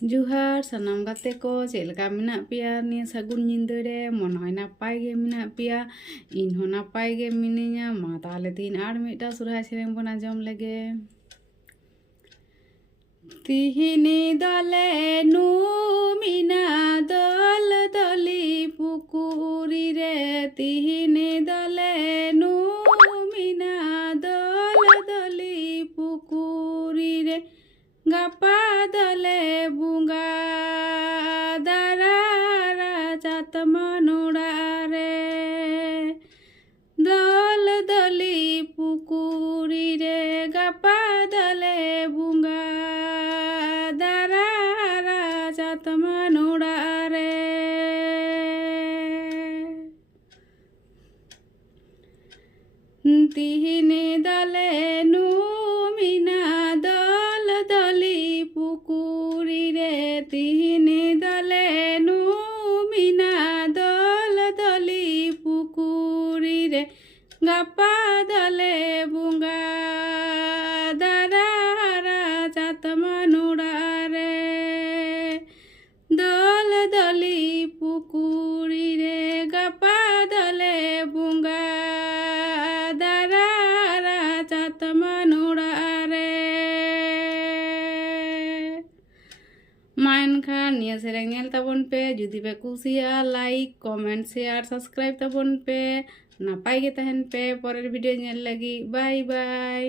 जुहार सनाम गाते को चलका मे पे सगुन निंदे मनोय नपाय मे पे इन नपाय मिनाया माँ तीन और मिट्टा सरहाय से बन आज़म लगे तिहनी दले मीना दल दली पुकुरी रे तिहनी दले मीना दल दली पुकुरी रे गपा দলে বুঙ্গা দারা চাত মনুড়া রে দল দলি পুকুরি রে গাপা দলে বুঙ্গা দারা চাত মনুড়া রে তিহিনি পুকুরি রে তিহিনি দলে নুমিনা দল দলি পুকুরি রে। গাপা দলে বুঙ্গা দারা চাত মনুড়া রে। দল দলি পুকুরি রে, গাপা দলে বুঙ্গা দারা চাত মনুড়া ᱢᱟᱭᱟᱱ ᱠᱷᱟᱱ ᱱᱤᱭᱟᱹ ᱥᱮᱨᱮᱧ ᱧᱮᱞ ᱛᱟᱵᱚᱱ ᱯᱮ ᱡᱩᱫᱤ ᱯᱮ ᱠᱩᱥᱤᱭᱟᱜᱼᱟ ᱞᱟᱭᱤᱠ ᱠᱚᱢᱮᱱᱴ ᱥᱮᱭᱟᱨ ᱥᱟᱵᱥᱠᱨᱟᱭᱤᱵ ᱛᱟᱵᱚᱱ ᱯᱮ ᱱᱟᱯᱟᱭ ᱜᱮ ᱛᱟᱦᱮᱱ ᱯᱮ ᱯᱚᱨᱮᱨ ᱵᱷᱤᱰᱤᱭᱳ ᱧᱮᱞ ᱞᱟᱹᱜᱤᱫ ᱵᱟᱭ ᱵᱟᱭ